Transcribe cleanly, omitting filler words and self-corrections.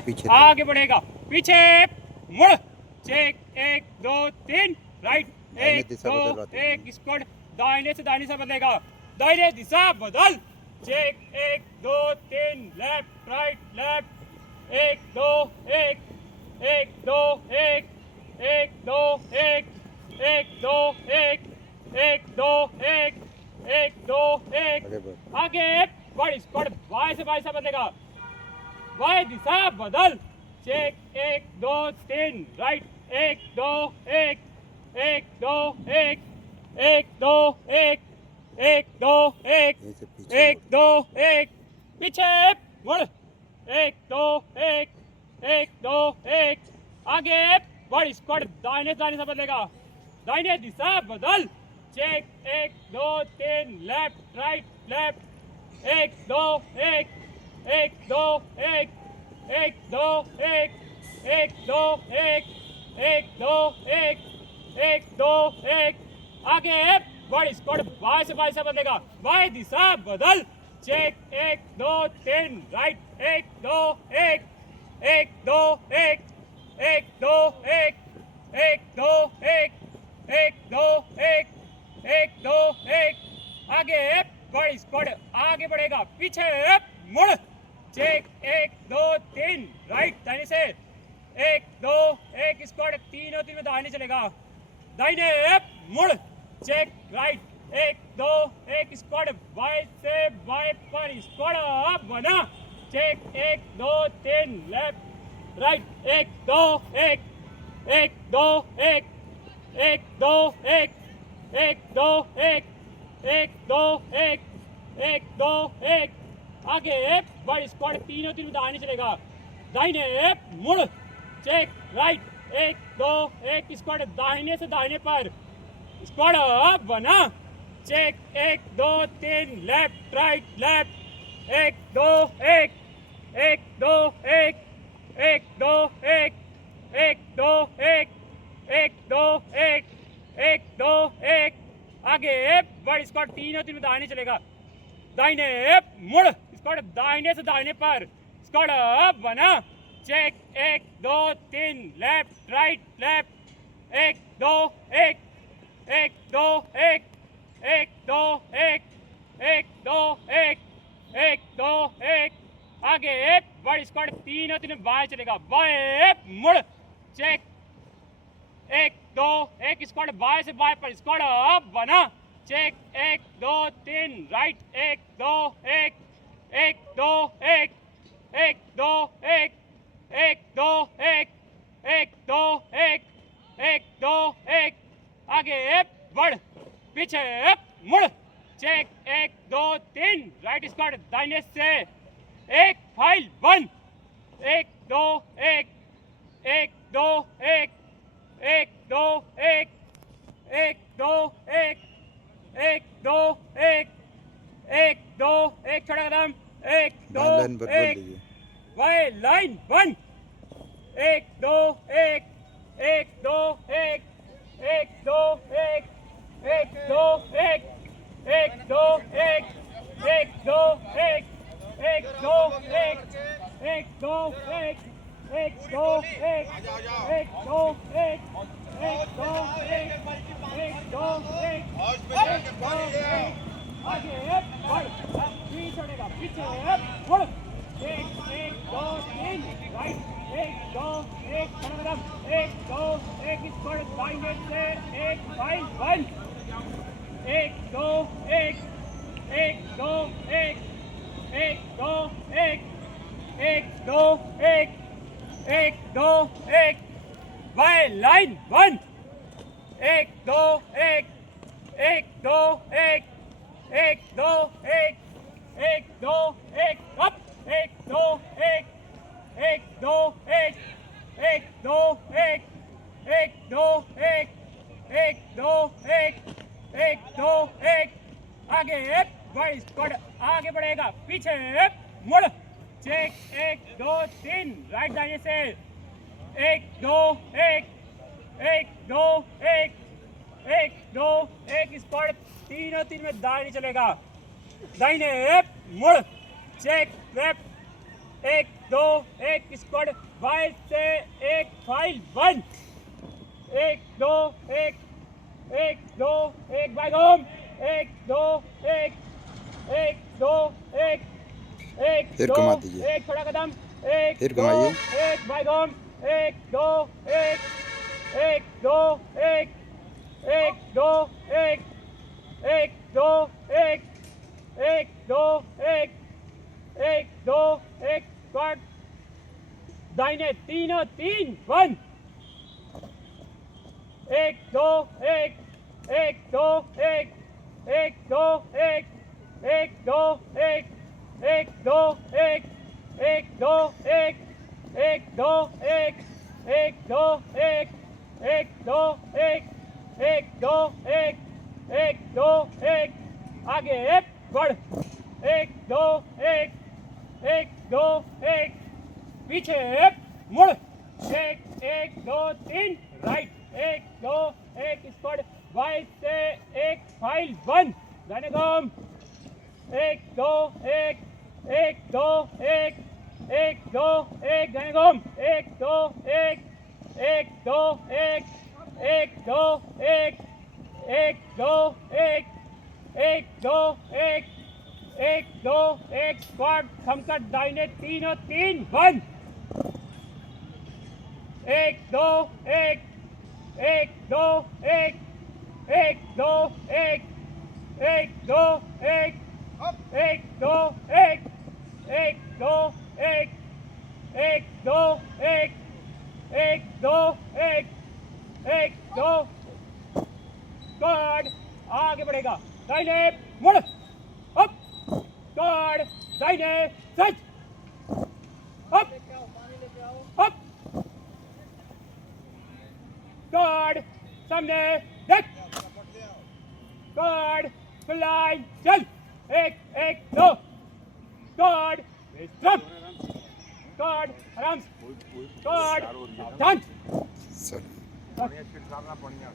पीछे आगे बढ़ेगा, पीछे मुड़, चेक, 1 2 3 राइट, दाहिने 1 दिशा 2 बदल रहा था। 1 स्क्वाड, दाहिने से बदलेगा, दाहिने दिशा बदल, चेक, 1 2 3 लेफ्ट राइट, 1 2 1 1 2 1 1 2 1 1 2 1 1 2 1 1 2 1 आगे बढ़। आगे बढ़, स्क्वाड बाएं से बदलेगा, वाई दिशा बदल, चेक, 1 2 3 राइट, 1 2 1 1 2 1 1 2 1 1 2 1 यहीं से पीछे 1 2 1 पीछे मुड़, 1 2 1 1 2 1 आगे बढ़, स्क्वाड दाहिने से बदलेगा, दाहिने दिशा बदल, चेक, 1 2 3 लेफ्ट राइट, 1 2 1 1 2 1 1 2 1 1 2 1 1 2 1 1 2 1 आगे बढ़, स्क्वाड बाएं से बदलेगा, बाएं दिशा बदल, चेक, 1 2 3 राइट, 1 2 1 1 2 1 1 2 1 1 2 1 1 2 1 1 2 1 आगे बढ़, स्क्वाड आगे बढ़ेगा, पीछे मुड़, चेक, 1 2 3 राइट, दाहिने से 1 2 1 स्क्वाड, तीनों में दाहिने चलेगा, दाहिने मुड़, चेक राइट, 1 2 1 स्क्वाड, बाएं से बाएं पर स्क्वाड बना, चेक, 1 2 3 लेफ्ट राइट, 1 2 1 1 2 1 1 2 1 1 2 1 1 2 1 1 2 1 आगे बढ़, स्क्वाड तीनों में दाहिने चलेगा, दाहिने मुड़, चेक राइट, 1 2 1 स्क्वाड, दाहिने से दाहिने पर स्क्वाड बना, चेक, 1 2 3 लेफ्ट राइट, 1 2 1 1 2 1 1 2 1 1 2 1 1 2 1 1 2 1 आगे बढ़, स्क्वाड तीनों में दाहिने चलेगा, दाहिने मुड़, स्क्वाड दाहिने से दाहिने पर स्क्वाड बना, चेक, 1 2 3 लेफ्ट राइट, 1 2 1 1 2 1 1 2 1 1 2 1 1 2 1 आगे बढ़, स्क्वाड तीनों बाएं चलेगा, बाएं मुड़, चेक, 1 2 1 स्क्वाड, बाएं से बाएं पर स्क्वाड बना, चेक, 1 2 3 राइट, 1 2 1 1 2 1 1 2 1 1 2 1 1 2 1 1 2 1 आगे बढ़, पीछे मुड़, चेक, 1 2 3 राइट स्क्वाड, दाहिने से एक फाइल बंद, 1 2 1 1 2 1 1 2 1 1 2 1 1 2 1 1 2 1 छोटा कदम, 1 2 लाइन पर बोल 1 दीजिए। वाई लाइन बंद, 1 2 1 1 2 1 1 2 1 1 2 1 1 2 1 1 2 1 1 2 1 1 2 1 1 2 1 1 2 1 1 2 1 1 2 1 आगे बढ़, पीछे चढ़ेगा, पीछे मुड़, 1 1 2 3 राइट, 1 2 1 कदम, 1 2 1 स्क्वाड, दाहिने से एक फाइल बंद, 1 2 1 1 2 1 1 2 1 1 2 1 1 2 1 वाई लाइन बंद, 1 2 1 1 2 1 1 2 1 1 2 1 अप, 1 2 1 1 2 1 1 2 1 1 2 1 1 2 1 1 2 1 आगे बढ़, स्क्वाड आगे बढ़ेगा, पीछे मुड़, चेक, 1 2 3 राइट, दाहिने से 1 2 1 1 2 1 1 2 1 स्क्वाड, तीनों में दाहिने चलेगा, दाहिने मुड़, चेक लेफ्ट एक दो एक स्क्वाड वाई से एक फाइल वन एक दो एक बाय होम एक दो एक फिर घुमा दीजिए। एक छोटा कदम एक फिर दो घुमाइए। एक बाय होम एक दो एक दो एक दो एक दो एक स्क्वाड दाहिने तीनों तीन वन एक दो एक दो एक दो एक दो एक दो एक दो एक दो एक दो एक दो एक दो एक दो एक आगे एक बढ़ एक दो एक पीछे एक मुड़ एक दो तीन राइट एक दो एक स्क्वाड वाई से एक फाइल वन दाहिने गम एक दो एक दाहिने गम एक दो एक स्क्वाड थमकर दाहिने तीनों तीन वन एक दो एक दो एक दो एक दो एक दो स्क्वाड आगे बढ़ेगा दाहिने मुड़ अप स्क्वाड दाहिने सच अप स्क्वाड सामने देख स्क्वाड फ्लाई चल एक दो स्क्वाड विश्राम स्क्वाड आराम स्क्वाड सावधान सर पानी स्पीड करना पड़ेगा